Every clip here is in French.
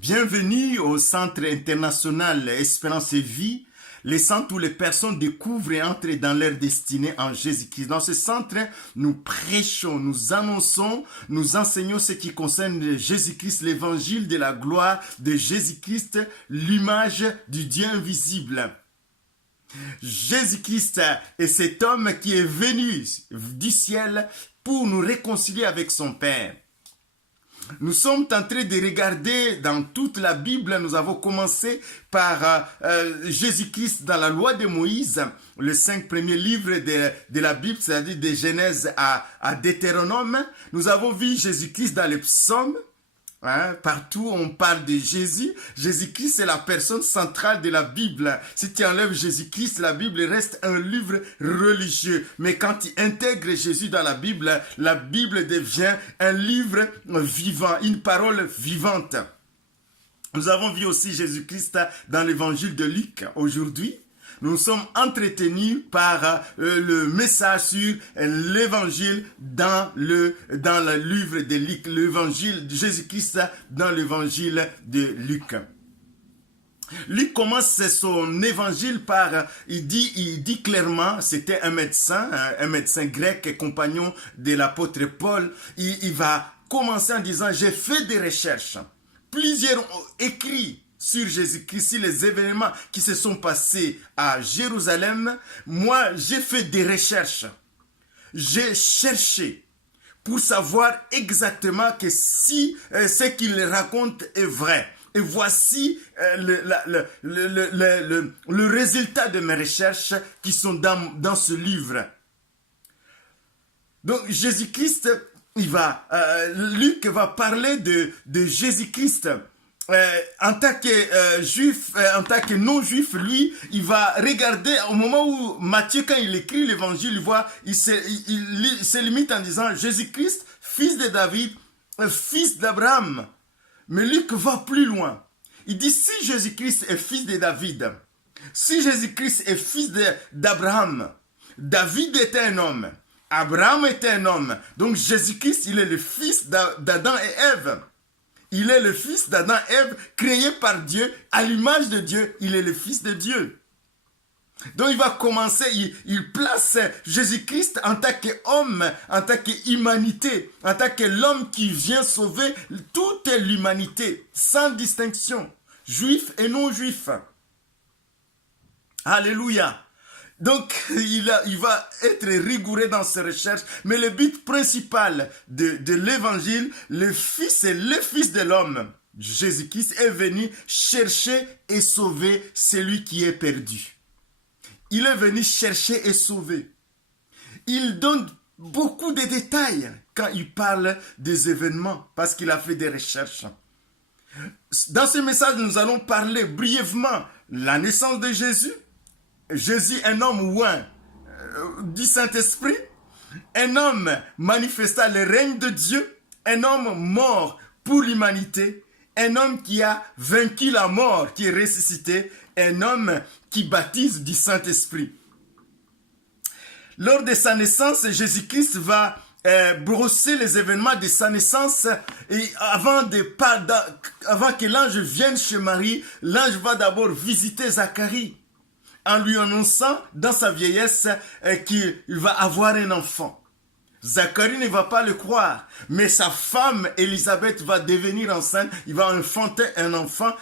Bienvenue au Centre international Espérance et Vie, le centre où les personnes découvrent et entrent dans leur destinée en Jésus-Christ. Dans ce centre, nous prêchons, nous annonçons, nous enseignons ce qui concerne Jésus-Christ, l'évangile de la gloire de Jésus-Christ, l'image du Dieu invisible. Jésus-Christ est cet homme qui est venu du ciel pour nous réconcilier avec son Père. Nous sommes en train de regarder dans toute la Bible, nous avons commencé par Jésus-Christ dans la loi de Moïse, les 5 premiers livres de la Bible, c'est-à-dire de Genèse à Deutéronome. Nous avons vu Jésus-Christ dans les psaumes. Partout on parle de Jésus. Jésus-Christ est la personne centrale de la Bible. Si tu enlèves Jésus-Christ, la Bible reste un livre religieux. Mais quand tu intègres Jésus dans la Bible devient un livre vivant, une parole vivante. Nous avons vu aussi Jésus-Christ dans l'évangile de Luc aujourd'hui. Nous sommes entretenus par le message sur l'évangile dans le livre de Luc, l'évangile de Jésus-Christ dans l'évangile de Luc. Luc commence son évangile par, il dit clairement, c'était un médecin grec, compagnon de l'apôtre Paul. Il va commencer en disant, j'ai fait des recherches. Plusieurs ont écrit sur Jésus-Christ, sur les événements qui se sont passés à Jérusalem. Moi, j'ai fait des recherches. J'ai cherché pour savoir exactement que si ce qu'il raconte est vrai. Et voici le résultat de mes recherches qui sont dans ce livre. Donc, Jésus-Christ, Luc va parler de Jésus-Christ. En tant que juif, en tant que non-juif, lui, il va regarder au moment où Matthieu, quand il écrit l'évangile, il se limite en disant Jésus-Christ, fils de David, fils d'Abraham. Mais Luc va plus loin. Il dit si Jésus-Christ est fils de David, si Jésus-Christ est fils d'Abraham, David était un homme, Abraham était un homme. Donc Jésus-Christ, il est le fils d'Adam et Ève. Il est le fils d'Adam et Ève, créé par Dieu, à l'image de Dieu. Il est le fils de Dieu. Donc il va commencer, il place Jésus-Christ en tant qu'homme, en tant qu'humanité, en tant que l'homme qui vient sauver toute l'humanité, sans distinction, juif et non-juif. Alléluia. Donc, il va être rigoureux dans ses recherches, mais le but principal de l'évangile, le Fils est le Fils de l'homme. Jésus-Christ est venu chercher et sauver celui qui est perdu. Il est venu chercher et sauver. Il donne beaucoup de détails quand il parle des événements, parce qu'il a fait des recherches. Dans ce message, nous allons parler brièvement de la naissance de Jésus. Jésus, un homme oint du Saint-Esprit, un homme manifestant le règne de Dieu, un homme mort pour l'humanité, un homme qui a vaincu la mort, qui est ressuscité, un homme qui baptise du Saint-Esprit. Lors de sa naissance, Jésus-Christ va brosser les événements de sa naissance et avant que l'ange vienne chez Marie, l'ange va d'abord visiter Zacharie, en lui annonçant dans sa vieillesse qu'il va avoir un enfant. Zacharie ne va pas le croire, mais sa femme Élisabeth va devenir enceinte, il va enfanter un enfant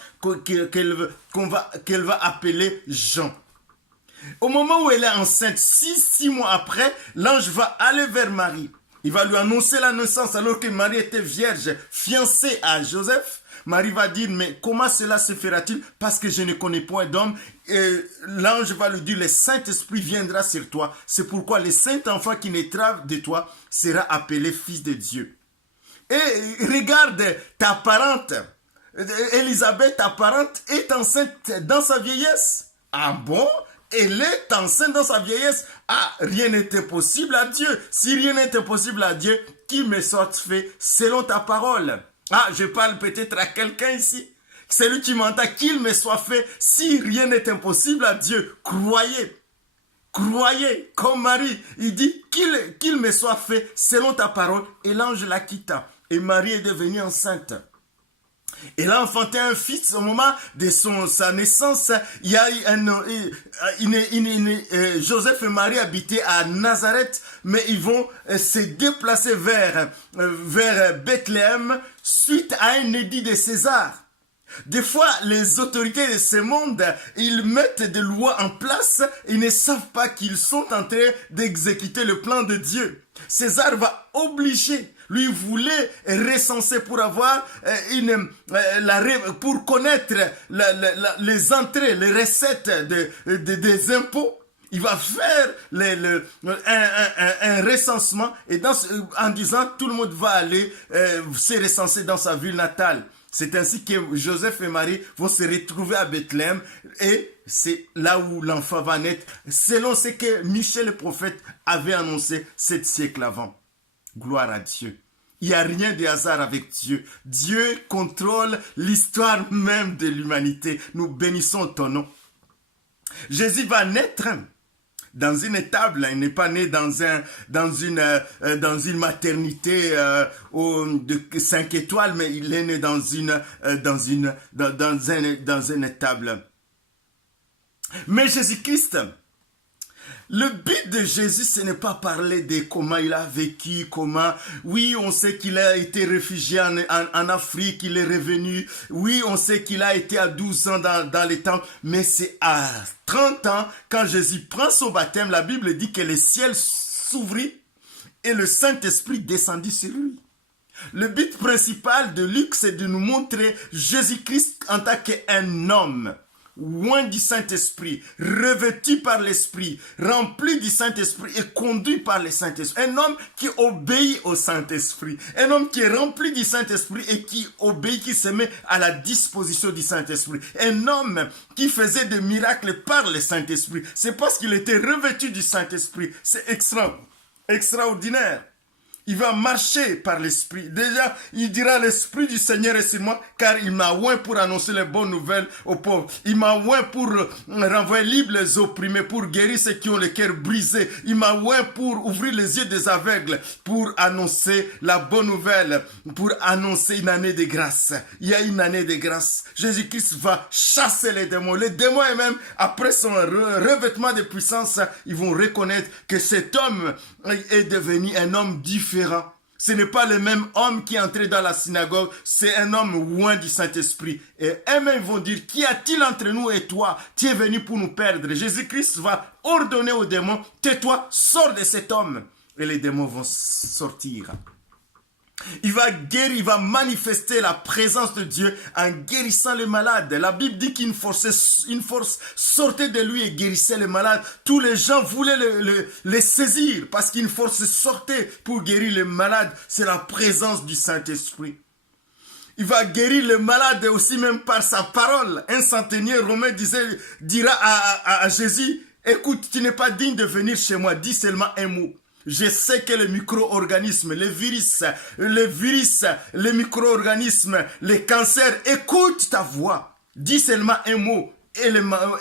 qu'elle va appeler Jean. Au moment où elle est enceinte, 6 mois après, l'ange va aller vers Marie. Il va lui annoncer la naissance alors que Marie était vierge, fiancée à Joseph. Marie va dire, mais comment cela se fera-t-il? Parce que je ne connais point d'homme. L'ange va lui dire, le Saint-Esprit viendra sur toi. C'est pourquoi le Saint-Enfant qui naîtra de toi sera appelé Fils de Dieu. Et regarde, ta parente, Élisabeth, ta parente, est enceinte dans sa vieillesse. Ah bon? Elle est enceinte dans sa vieillesse. Ah, rien n'était possible à Dieu. Si rien n'était possible à Dieu, qu'il me soit fait selon ta parole. Ah, je parle peut-être à quelqu'un ici. Celui qui m'entend, qu'il me soit fait. Si rien n'est impossible à Dieu, croyez. Croyez, comme Marie. Il dit qu'il me soit fait selon ta parole. Et l'ange la quitta. Et Marie est devenue enceinte. Il a enfanté un fils au moment de sa naissance. Il y a Joseph et Marie habitaient à Nazareth, mais ils vont se déplacer vers Bethléem suite à un édit de César. Des fois, les autorités de ce monde, ils mettent des lois en place, ils ne savent pas qu'ils sont en train d'exécuter le plan de Dieu. César va obliger, lui voulait recenser pour avoir pour connaître les entrées, les recettes des impôts. Il va faire un recensement et en disant tout le monde va aller se recenser dans sa ville natale. C'est ainsi que Joseph et Marie vont se retrouver à Bethléem et c'est là où l'enfant va naître, selon ce que Michel le prophète avait annoncé 7 siècles avant. Gloire à Dieu. Il n'y a rien de hasard avec Dieu. Dieu contrôle l'histoire même de l'humanité. Nous bénissons ton nom. Jésus va naître dans une étable, il n'est pas né dans une maternité de 5 étoiles, mais il est né dans une étable. Mais Jésus-Christ, le but de Jésus, ce n'est pas parler de comment il a vécu, oui, on sait qu'il a été réfugié en Afrique, il est revenu. Oui, on sait qu'il a été à 12 ans dans les temps, mais c'est à 30 ans, quand Jésus prend son baptême, la Bible dit que le ciel s'ouvrit et le Saint-Esprit descendit sur lui. Le but principal de Luc, c'est de nous montrer Jésus-Christ en tant qu'un homme, loin du Saint-Esprit, revêtu par l'Esprit, rempli du Saint-Esprit et conduit par le Saint-Esprit. Un homme qui obéit au Saint-Esprit. Un homme qui est rempli du Saint-Esprit et qui obéit, qui se met à la disposition du Saint-Esprit. Un homme qui faisait des miracles par le Saint-Esprit. C'est parce qu'il était revêtu du Saint-Esprit. C'est extraordinaire. Il va marcher par l'Esprit. Déjà, il dira l'Esprit du Seigneur est sur moi, car il m'a oint pour annoncer les bonnes nouvelles aux pauvres. Il m'a oint pour renvoyer libres les opprimés, pour guérir ceux qui ont le cœur brisé. Il m'a oint pour ouvrir les yeux des aveugles, pour annoncer la bonne nouvelle, pour annoncer une année de grâce. Il y a une année de grâce. Jésus-Christ va chasser les démons. Les démons eux-mêmes, après son revêtement de puissance, ils vont reconnaître que cet homme est devenu un homme différent. Ce n'est pas le même homme qui est entré dans la synagogue, c'est un homme loin du Saint-Esprit. Et eux-mêmes vont dire, qu'y a-t-il entre nous et toi? Tu es venu pour nous perdre. Jésus-Christ va ordonner aux démons, tais-toi, sors de cet homme. Et les démons vont sortir. Il va guérir, il va manifester la présence de Dieu en guérissant les malades. La Bible dit qu'une force sortait de lui et guérissait les malades. Tous les gens voulaient les saisir parce qu'une force sortait pour guérir les malades. C'est la présence du Saint-Esprit. Il va guérir les malades aussi même par sa parole. Un centenier romain dira à Jésus, écoute, tu n'es pas digne de venir chez moi, dis seulement un mot. Je sais que les micro-organismes, les virus, les micro-organismes, les cancers, écoute ta voix. Dis seulement un mot et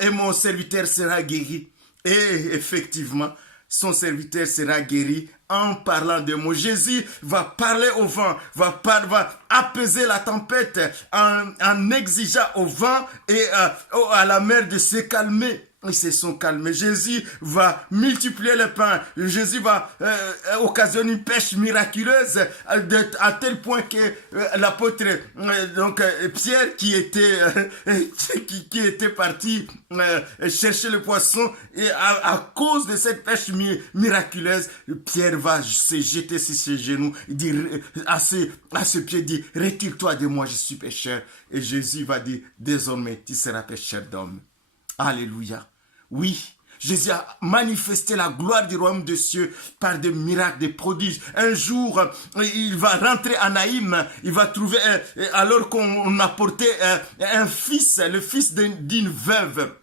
mon serviteur sera guéri. Et effectivement, son serviteur sera guéri en parlant de mots. Jésus va parler au vent, va apaiser la tempête en exigeant au vent et à la mer de se calmer. Ils se sont calmés. Jésus va multiplier le pain. Jésus va occasionner une pêche miraculeuse à tel point que l'apôtre Pierre qui était parti chercher le poisson et à cause de cette pêche miraculeuse, Pierre va se jeter sur ses genoux, dire à ses pieds, dit retire-toi de moi, je suis pécheur. Et Jésus va dire désormais tu seras pécheur d'hommes. Alléluia. Oui, Jésus a manifesté la gloire du royaume des cieux par des miracles, des prodiges. Un jour, il va rentrer à Naïm, il va trouver, alors qu'on apportait un fils, le fils d'une veuve.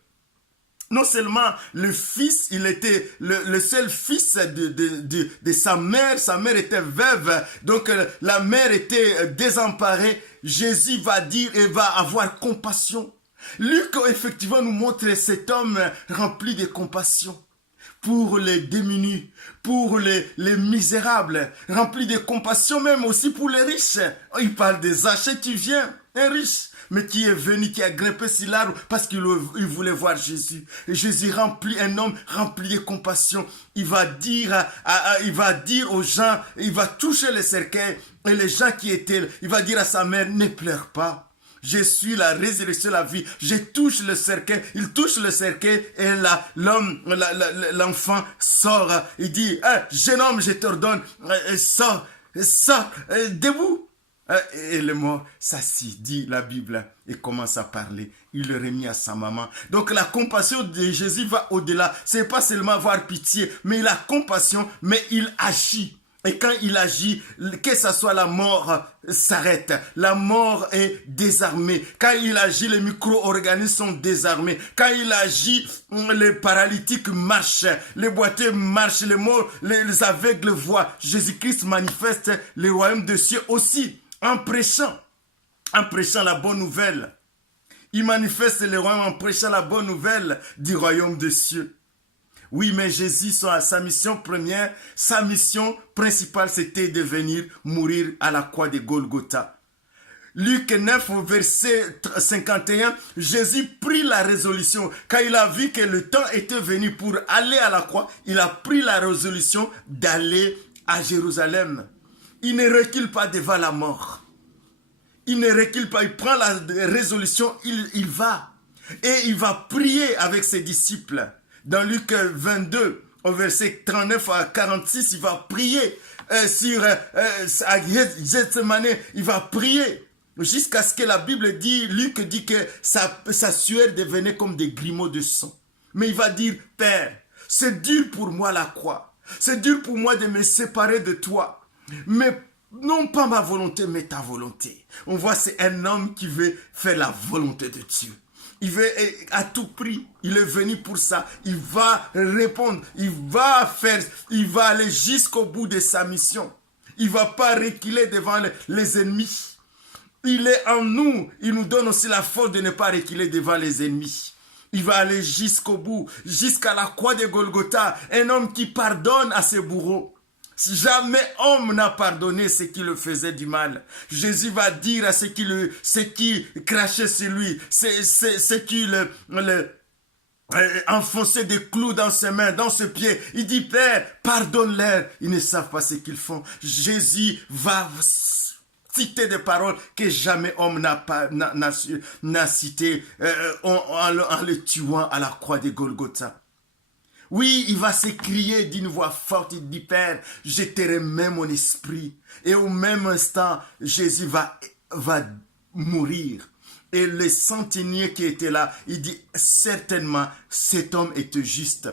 Non seulement le fils, il était le seul fils de sa mère était veuve, donc la mère était désemparée. Jésus va dire et va avoir compassion. Luc, effectivement, nous montre cet homme rempli de compassion pour les démunis, pour les misérables, rempli de compassion même aussi pour les riches. Il parle des Zachée qui vient, un riche, mais qui est venu, qui a grimpé sur l'arbre parce qu'il voulait voir Jésus. Et Jésus remplit un homme, rempli de compassion. Il va dire aux gens, il va toucher les cercueils et les gens qui étaient là, il va dire à sa mère, ne pleure pas. Je suis la résurrection, la vie. Je touche le cercueil. Il touche le cercueil et l'enfant sort. Il dit, jeune homme, je t'ordonne, sors, debout. Et le mort s'assit, dit la Bible, et commence à parler. Il le remit à sa maman. Donc la compassion de Jésus va au-delà. C'est pas seulement avoir pitié, mais il a compassion, mais il agit. Et quand il agit, que ce soit la mort s'arrête. La mort est désarmée. Quand il agit, les micro-organismes sont désarmés. Quand il agit, les paralytiques marchent. Les boiteux marchent. Les morts, les aveugles voient. Jésus-Christ manifeste le royaume des cieux aussi en prêchant la bonne nouvelle. Il manifeste le royaume en prêchant la bonne nouvelle du royaume des cieux. Oui, mais Jésus, sa mission première, sa mission principale, c'était de venir mourir à la croix de Golgotha. Luc 9, verset 51, Jésus prit la résolution. Quand il a vu que le temps était venu pour aller à la croix, il a pris la résolution d'aller à Jérusalem. Il ne recule pas devant la mort. Il ne recule pas, il prend la résolution, il va. Et il va prier avec ses disciples. Dans Luc 22, au verset 39 à 46, il va prier à Gethsemane, il va prier jusqu'à ce que la Bible dit, Luc dit que sa sueur devenait comme des grumeaux de sang. Mais il va dire, Père, c'est dur pour moi la croix, c'est dur pour moi de me séparer de toi, mais non pas ma volonté, mais ta volonté. On voit, c'est un homme qui veut faire la volonté de Dieu. Il veut à tout prix, il est venu pour ça. Il va répondre, il va aller jusqu'au bout de sa mission. Il ne va pas reculer devant les ennemis. Il est en nous, il nous donne aussi la force de ne pas reculer devant les ennemis. Il va aller jusqu'au bout, jusqu'à la croix de Golgotha, un homme qui pardonne à ses bourreaux. Si jamais homme n'a pardonné ce qui le faisait du mal, Jésus va dire à ceux qui crachaient sur lui, ceux qui enfonçaient des clous dans ses mains, dans ses pieds. Il dit, Père, pardonne-leur, ils ne savent pas ce qu'ils font. Jésus va citer des paroles que jamais homme n'a citées en le tuant à la croix de Golgotha. Oui, il va s'écrier d'une voix forte, il dit, Père, je te remets mon esprit. Et au même instant, Jésus va mourir. Et le centenier qui était là, il dit, certainement, cet homme était juste.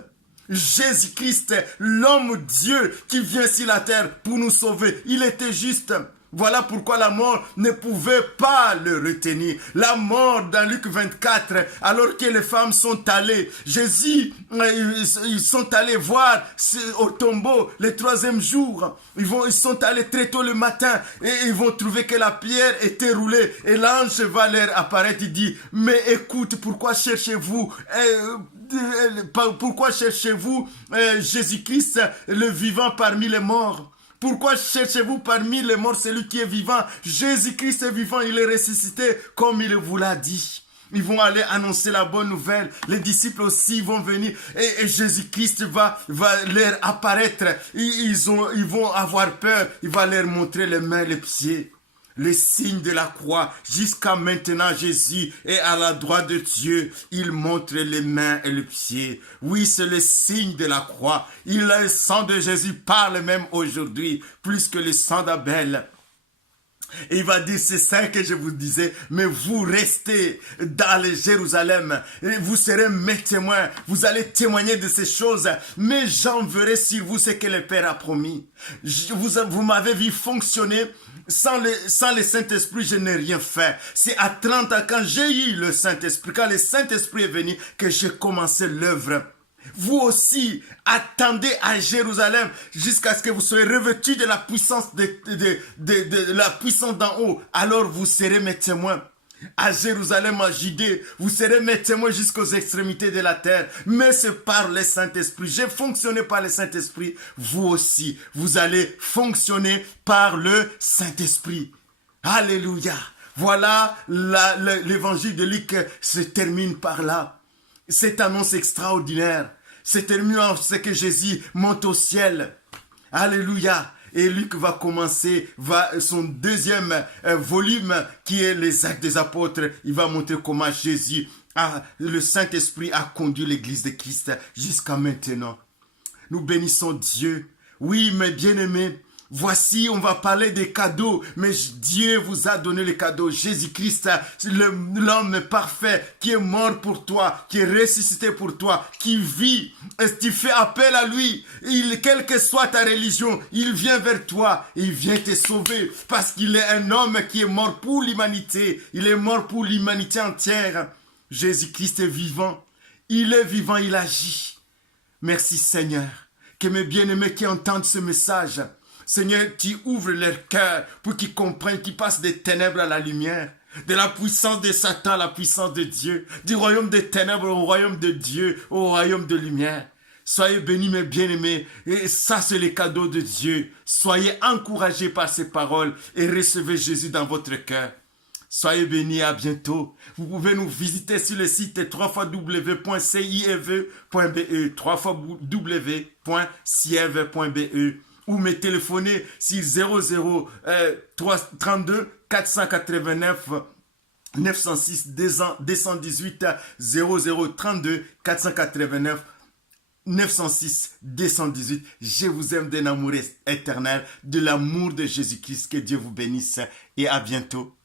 Jésus-Christ, l'homme Dieu qui vient sur la terre pour nous sauver, il était juste. Voilà pourquoi la mort ne pouvait pas le retenir. La mort dans Luc 24, alors que les femmes sont allées, Jésus, ils sont allés voir au tombeau le 3e jour. Ils sont allés très tôt le matin et ils vont trouver que la pierre était roulée. Et l'ange va leur apparaître, il dit, mais écoute, pourquoi cherchez-vous Jésus-Christ, le vivant parmi les morts? Pourquoi cherchez-vous parmi les morts celui qui est vivant? Jésus-Christ est vivant, il est ressuscité comme il vous l'a dit. Ils vont aller annoncer la bonne nouvelle. Les disciples aussi vont venir et Jésus-Christ va leur apparaître. Ils vont avoir peur. Il va leur montrer les mains, les pieds. Le signe de la croix, jusqu'à maintenant Jésus est à la droite de Dieu, il montre les mains et les pieds. Oui, c'est le signe de la croix. Le sang de Jésus parle même aujourd'hui, plus que le sang d'Abel. Et il va dire, c'est ça que je vous disais, mais vous restez dans le Jérusalem, et vous serez mes témoins, vous allez témoigner de ces choses, mais j'enverrai sur vous ce que le Père a promis. Vous m'avez vu fonctionner, sans le Saint-Esprit, je n'ai rien fait. C'est à 30 ans, quand j'ai eu le Saint-Esprit, quand le Saint-Esprit est venu, que j'ai commencé l'œuvre. Vous aussi, attendez à Jérusalem jusqu'à ce que vous soyez revêtus de la puissance de la puissance d'en haut. Alors vous serez mes témoins. À Jérusalem, en Judée, vous serez mes témoins jusqu'aux extrémités de la terre. Mais c'est par le Saint-Esprit. J'ai fonctionné par le Saint-Esprit. Vous aussi, vous allez fonctionner par le Saint-Esprit. Alléluia. Voilà, l'évangile de Luc se termine par là. Cette annonce extraordinaire se termine en ce que Jésus monte au ciel. Alléluia. Et Luc va commencer, son deuxième volume qui est les Actes des Apôtres. Il va montrer comment Jésus, le Saint-Esprit a conduit l'Église de Christ jusqu'à maintenant. Nous bénissons Dieu. Oui, mes bien-aimés, voici, on va parler des cadeaux, mais Dieu vous a donné les cadeaux. Jésus-Christ, l'homme parfait, qui est mort pour toi, qui est ressuscité pour toi, qui vit. Et tu fais appel à lui. Quelle que soit ta religion, il vient vers toi. Il vient te sauver parce qu'il est un homme qui est mort pour l'humanité. Il est mort pour l'humanité entière. Jésus-Christ est vivant. Il est vivant, il agit. Merci Seigneur. Que mes bien-aimés qui entendent ce message, Seigneur, tu ouvres leur cœur pour qu'ils comprennent, qu'ils passent des ténèbres à la lumière, de la puissance de Satan à la puissance de Dieu, du royaume des ténèbres au royaume de Dieu, au royaume de lumière. Soyez bénis mes bien-aimés, et ça c'est les cadeaux de Dieu. Soyez encouragés par ces paroles et recevez Jésus dans votre cœur. Soyez bénis, à bientôt. Vous pouvez nous visiter sur le site www.cieve.be, www.cieve.be, ou me téléphoner sur 32 489 906 218 0032 489 906 218. Je vous aime d'un amour éternel, de l'amour de Jésus-Christ. Que Dieu vous bénisse et à bientôt.